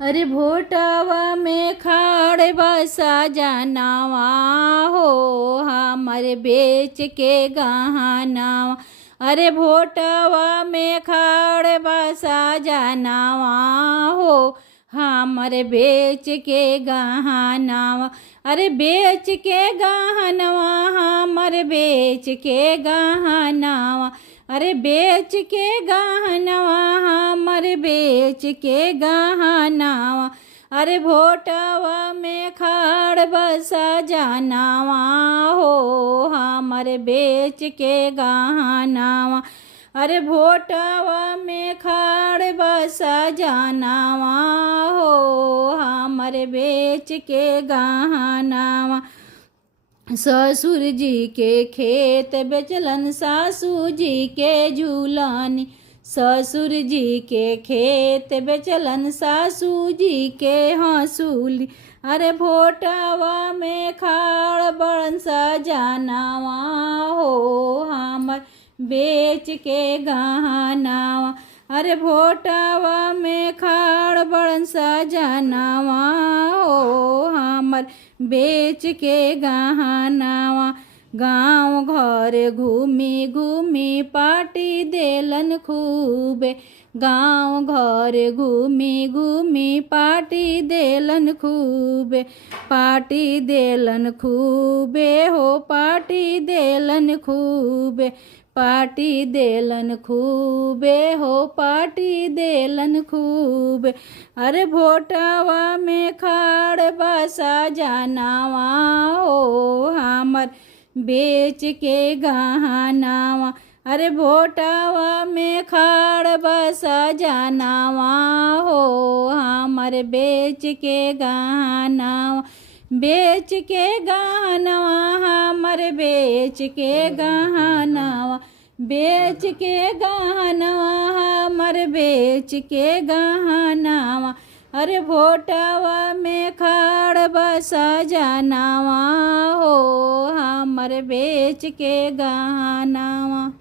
अरे भोटावा में खाड़ बसा जानवा हो, हमर बेच के गहनावा। अरे भोटावा में खाड़ बसा जानवा हो, हमर बेच के गहनावा। अरे बेच के गहनवा, हमर बेच के गहनावा। अरे बेच के गहनवा, हमर बेच के गहनावा। अरे भोटावा में खाड़ बसा जानवा हो, हमर बेच के गहनावा। अरे भोटावा में खाड़ बसा जानवा हो, हमर बेच के गहनावा। ससुर जी के खेत बेचलन सासू जी के झूलानी। ससुर जी के खेत बेचलन सासू जी के हंसूली। अरे भोटावा में खाड़ बड़न सा जानवा हो, हमर बेच के गहनावा। अरे भोटावा में खाड़ बड़न सा जानवा हो, हमर बेच के गहनावा। गाँव घर घूमी घूमी पार्टी देलन खूबे। गाँव घर घूमी घूमी पार्टी देलन खूबे। पार्टी देलन खूबे हो, पार्टी देलन खूबे। पार्टी देलन खूबे हो, पार्टी देलन खूबे। अरे भोटावा में खाड़ बसा जानवा हो, हमर बेच के गहनावा। अरे भोटावा में खाड़ बसा जानवा हो, हमर बेच के गहनावा। बेच के गहनवा, हमर बेच के गहनावा। बेच के गहनवा, हमर बेच के गहनावा। अरे भोटावा में खाड़ बसा जानवा हो, हमर बेच के गहनावा।